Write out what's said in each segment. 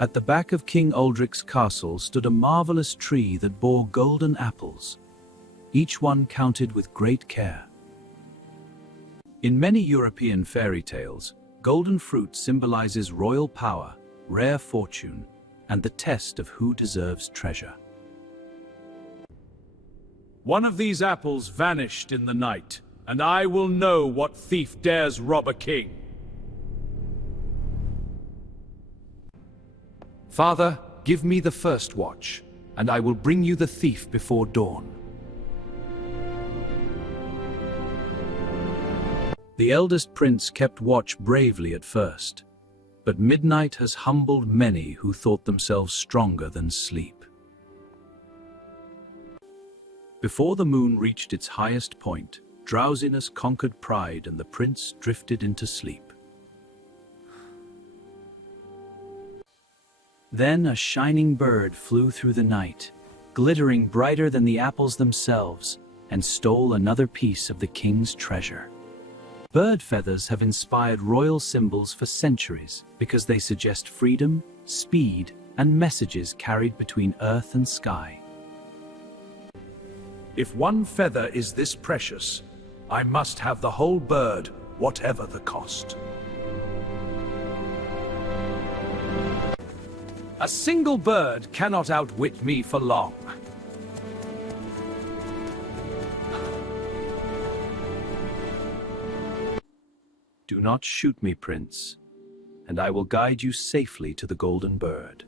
At the back of King Uldric's castle stood a marvelous tree that bore golden apples, each one counted with great care. In many European fairy tales, golden fruit symbolizes royal power, rare fortune, and the test of who deserves treasure. One of these apples vanished in the night, and I will know what thief dares rob a king. Father, give me the first watch, and I will bring you the thief before dawn. The eldest prince kept watch bravely at first, but midnight has humbled many who thought themselves stronger than sleep. Before the moon reached its highest point, drowsiness conquered pride and the prince drifted into sleep. Then a shining bird flew through the night, glittering brighter than the apples themselves, and stole another piece of the king's treasure. Bird feathers have inspired royal symbols for centuries because they suggest freedom, speed, and messages carried between earth and sky. If one feather is this precious, I must have the whole bird, whatever the cost. A single bird cannot outwit me for long. Do not shoot me, Prince, and I will guide you safely to the golden bird.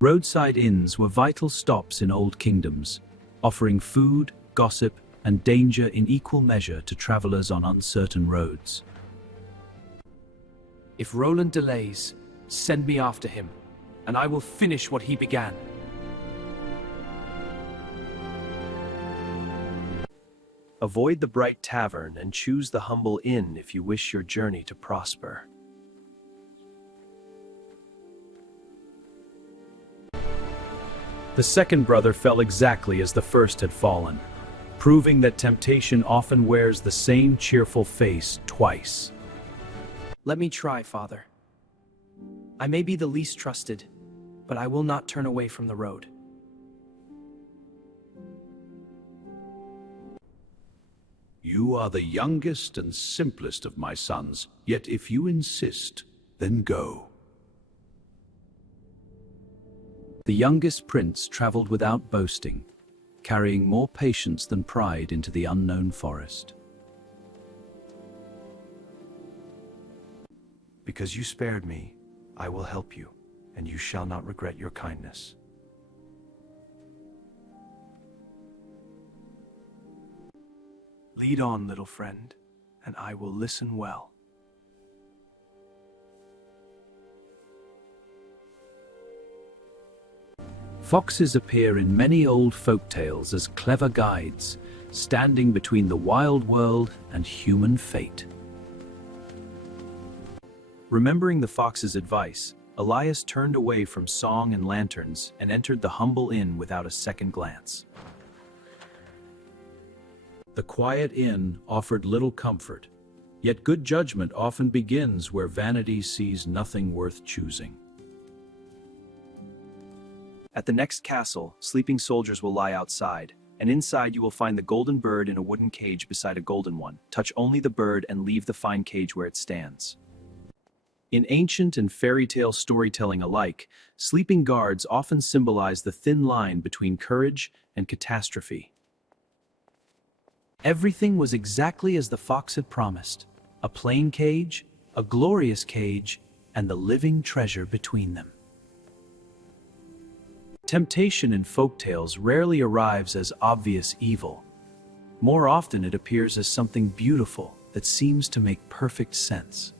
Roadside inns were vital stops in old kingdoms, offering food, gossip, and danger in equal measure to travelers on uncertain roads. If Roland delays, send me after him, and I will finish what he began. Avoid the bright tavern and choose the humble inn if you wish your journey to prosper. The second brother fell exactly as the first had fallen, proving that temptation often wears the same cheerful face twice. Let me try, Father. I may be the least trusted, but I will not turn away from the road. You are the youngest and simplest of my sons, yet if you insist, then go. The youngest prince traveled without boasting, carrying more patience than pride into the unknown forest. Because you spared me, I will help you, and you shall not regret your kindness. Lead on, little friend, and I will listen well. Foxes appear in many old folk tales as clever guides, standing between the wild world and human fate. Remembering the fox's advice, Elias turned away from song and lanterns and entered the humble inn without a second glance. The quiet inn offered little comfort, yet good judgment often begins where vanity sees nothing worth choosing. At the next castle, sleeping soldiers will lie outside, and inside you will find the golden bird in a wooden cage beside a golden one. Touch only the bird and leave the fine cage where it stands. In ancient and fairy tale storytelling alike, sleeping guards often symbolize the thin line between courage and catastrophe. Everything was exactly as the fox had promised: a plain cage, a glorious cage, and the living treasure between them. Temptation in folktales rarely arrives as obvious evil. More often it appears as something beautiful that seems to make perfect sense.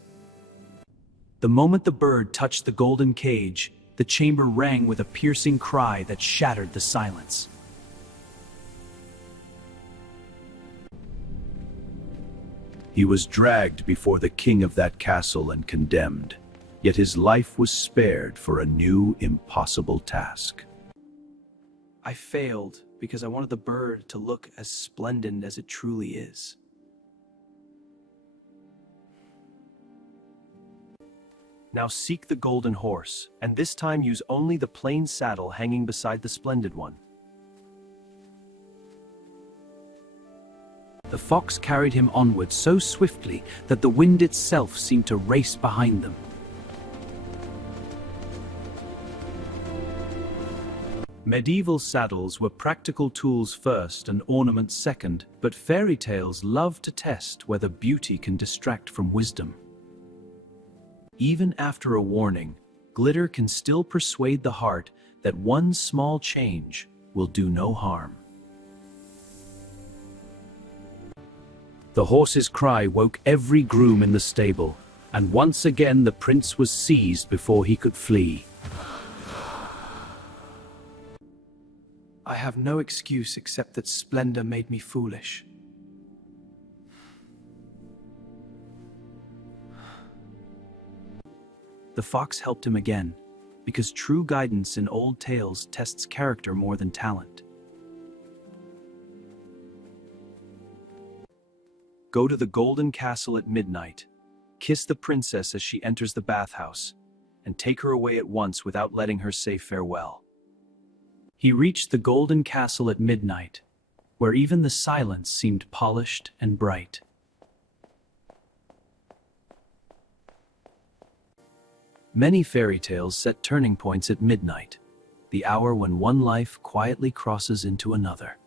The moment the bird touched the golden cage, the chamber rang with a piercing cry that shattered the silence. He was dragged before the king of that castle and condemned, yet his life was spared for a new, impossible task. I failed because I wanted the bird to look as splendid as it truly is. Now seek the golden horse, and this time use only the plain saddle hanging beside the splendid one. The fox carried him onward so swiftly that the wind itself seemed to race behind them. Medieval saddles were practical tools first and ornaments second, but fairy tales love to test whether beauty can distract from wisdom. Even after a warning, glitter can still persuade the heart that one small change will do no harm. The horse's cry woke every groom in the stable, and once again the prince was seized before he could flee. I have no excuse except that splendor made me foolish. The fox helped him again, because true guidance in old tales tests character more than talent. Go to the golden castle at midnight, kiss the princess as she enters the bathhouse, and take her away at once without letting her say farewell. He reached the golden castle at midnight, where even the silence seemed polished and bright. Many fairy tales set turning points at midnight, the hour when one life quietly crosses into another.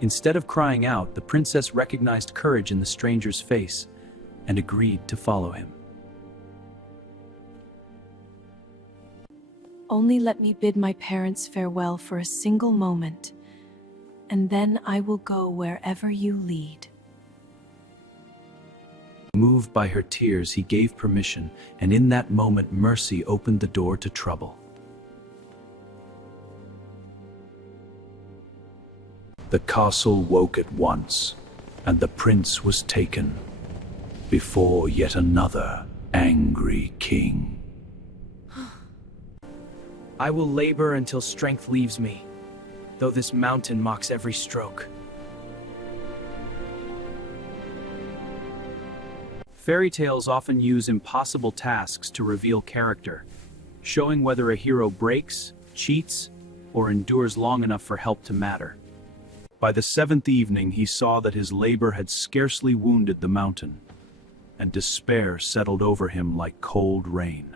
Instead of crying out, the princess recognized courage in the stranger's face and agreed to follow him. Only let me bid my parents farewell for a single moment, and then I will go wherever you lead. Moved by her tears, he gave permission, and in that moment mercy opened the door to trouble. The castle woke at once, and the prince was taken, before yet another angry king. I will labor until strength leaves me, though this mountain mocks every stroke. Fairy tales often use impossible tasks to reveal character, showing whether a hero breaks, cheats, or endures long enough for help to matter. By the seventh evening, he saw that his labor had scarcely wounded the mountain, and despair settled over him like cold rain.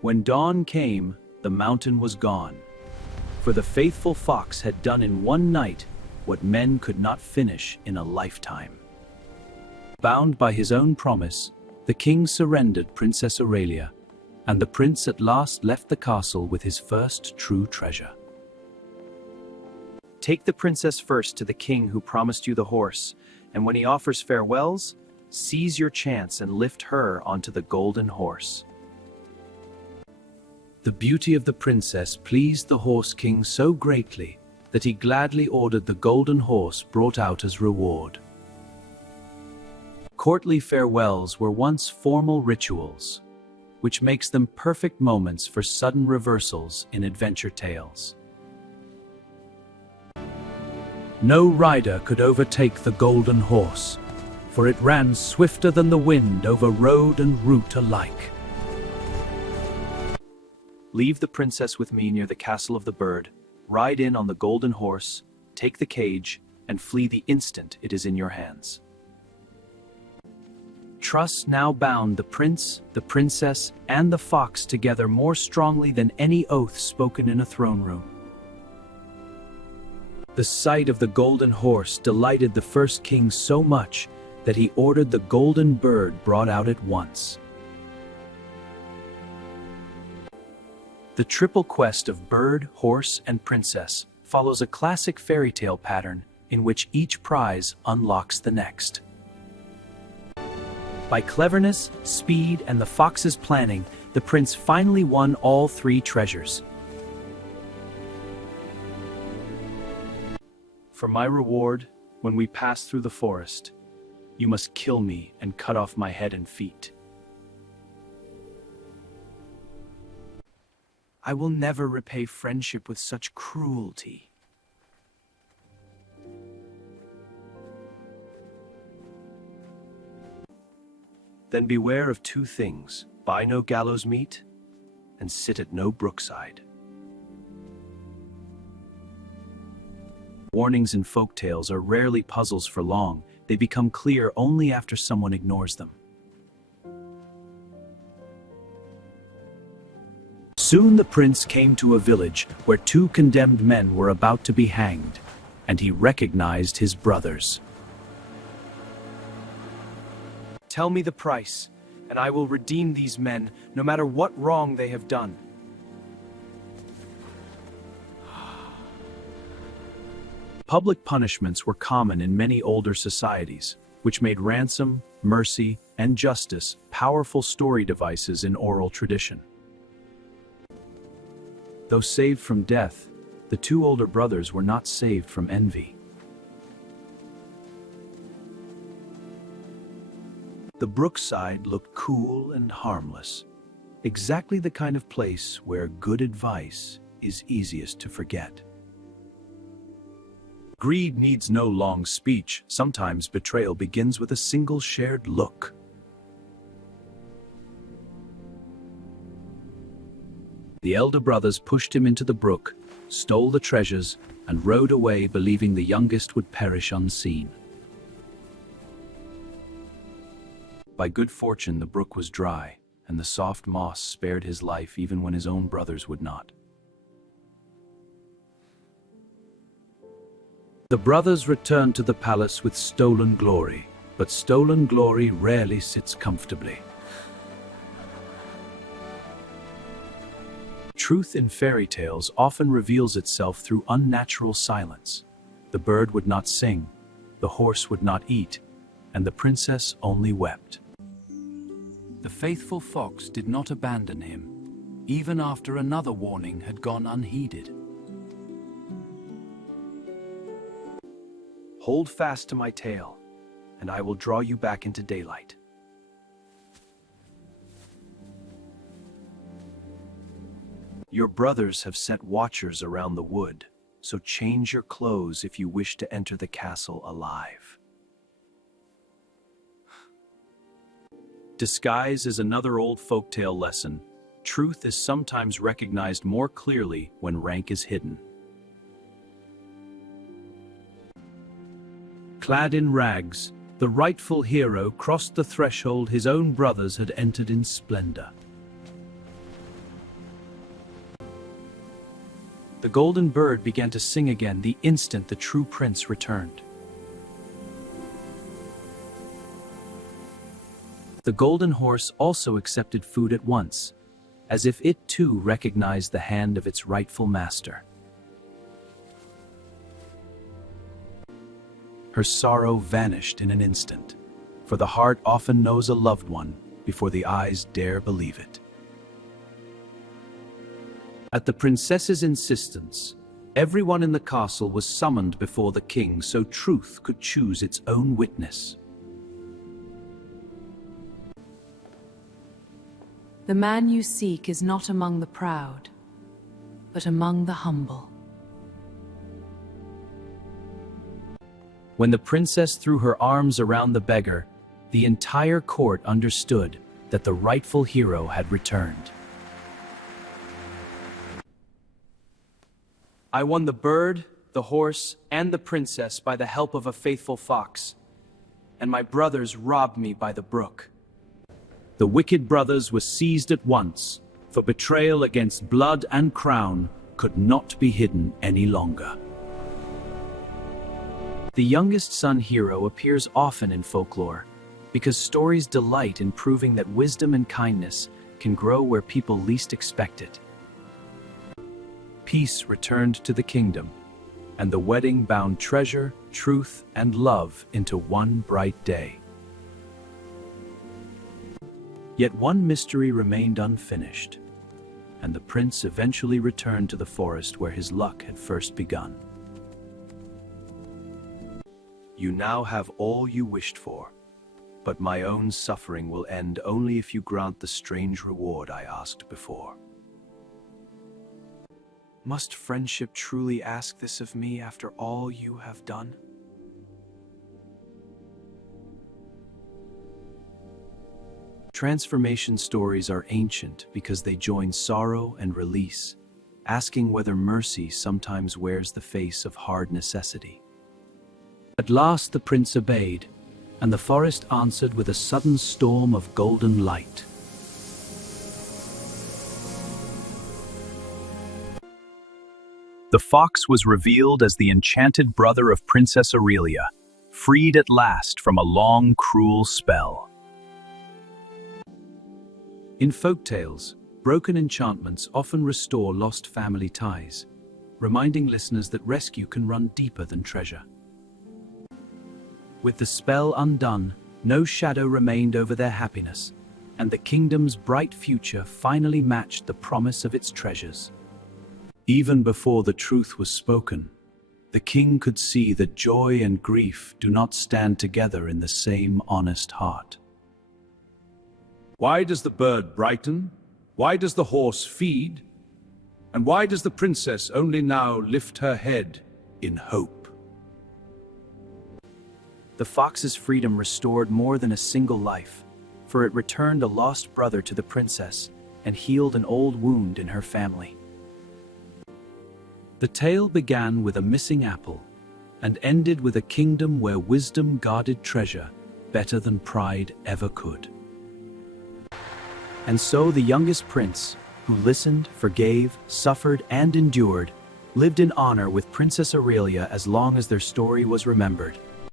When dawn came, the mountain was gone, for the faithful fox had done in one night what men could not finish in a lifetime. Bound by his own promise, the king surrendered Princess Aurelia, and the prince at last left the castle with his first true treasure. Take the princess first to the king who promised you the horse, and when he offers farewells, seize your chance and lift her onto the golden horse. The beauty of the princess pleased the horse king so greatly that he gladly ordered the golden horse brought out as reward. Courtly farewells were once formal rituals, which makes them perfect moments for sudden reversals in adventure tales. No rider could overtake the golden horse, for it ran swifter than the wind over road and route alike. Leave the princess with me near the castle of the bird, ride in on the golden horse, take the cage, and flee the instant it is in your hands. Trust now bound the prince, the princess, and the fox together more strongly than any oath spoken in a throne room. The sight of the golden horse delighted the first king so much that he ordered the golden bird brought out at once. The triple quest of bird, horse, and princess follows a classic fairy tale pattern in which each prize unlocks the next. By cleverness, speed, and the fox's planning, the prince finally won all three treasures. For my reward, when we pass through the forest, you must kill me and cut off my head and feet. I will never repay friendship with such cruelty. Then beware of two things: buy no gallows meat, and sit at no brookside. Warnings in folk tales are rarely puzzles for long. They become clear only after someone ignores them. Soon the prince came to a village where two condemned men were about to be hanged, and he recognized his brothers. Tell me the price, and I will redeem these men, no matter what wrong they have done. Public punishments were common in many older societies, which made ransom, mercy, and justice powerful story devices in oral tradition. Though saved from death, the two older brothers were not saved from envy. The brookside looked cool and harmless, exactly the kind of place where good advice is easiest to forget. Greed needs no long speech. Sometimes betrayal begins with a single shared look. The elder brothers pushed him into the brook, stole the treasures, and rowed away, believing the youngest would perish unseen. By good fortune, the brook was dry, and the soft moss spared his life even when his own brothers would not. The brothers returned to the palace with stolen glory, but stolen glory rarely sits comfortably. Truth in fairy tales often reveals itself through unnatural silence. The bird would not sing, the horse would not eat, and the princess only wept. The faithful fox did not abandon him, even after another warning had gone unheeded. Hold fast to my tail, and I will draw you back into daylight. Your brothers have set watchers around the wood, so change your clothes if you wish to enter the castle alive. Disguise is another old folktale lesson. Truth is sometimes recognized more clearly when rank is hidden. Clad in rags, the rightful hero crossed the threshold his own brothers had entered in splendor. The golden bird began to sing again the instant the true prince returned. The golden horse also accepted food at once, as if it too recognized the hand of its rightful master. Her sorrow vanished in an instant, for the heart often knows a loved one before the eyes dare believe it. At the princess's insistence, everyone in the castle was summoned before the king so truth could choose its own witness. The man you seek is not among the proud, but among the humble. When the princess threw her arms around the beggar, the entire court understood that the rightful hero had returned. I won the bird, the horse, and the princess by the help of a faithful fox, and my brothers robbed me by the brook. The wicked brothers were seized at once, for betrayal against blood and crown could not be hidden any longer. The youngest son hero appears often in folklore, because stories delight in proving that wisdom and kindness can grow where people least expect it. Peace returned to the kingdom, and the wedding bound treasure, truth, and love into one bright day. Yet one mystery remained unfinished, and the prince eventually returned to the forest where his luck had first begun. You now have all you wished for, but my own suffering will end only if you grant the strange reward I asked before. Must friendship truly ask this of me after all you have done? Transformation stories are ancient because they join sorrow and release, asking whether mercy sometimes wears the face of hard necessity. At last the prince obeyed, and the forest answered with a sudden storm of golden light. The fox was revealed as the enchanted brother of Princess Aurelia, freed at last from a long, cruel spell. In folktales, broken enchantments often restore lost family ties, reminding listeners that rescue can run deeper than treasure. With the spell undone, no shadow remained over their happiness, and the kingdom's bright future finally matched the promise of its treasures. Even before the truth was spoken, the king could see that joy and grief do not stand together in the same honest heart. Why does the bird brighten? Why does the horse feed? And why does the princess only now lift her head in hope? The fox's freedom restored more than a single life, for it returned a lost brother to the princess and healed an old wound in her family. The tale began with a missing apple and ended with a kingdom where wisdom guarded treasure better than pride ever could. And so the youngest prince, who listened, forgave, suffered, and endured, lived in honor with Princess Aurelia as long as their story was remembered.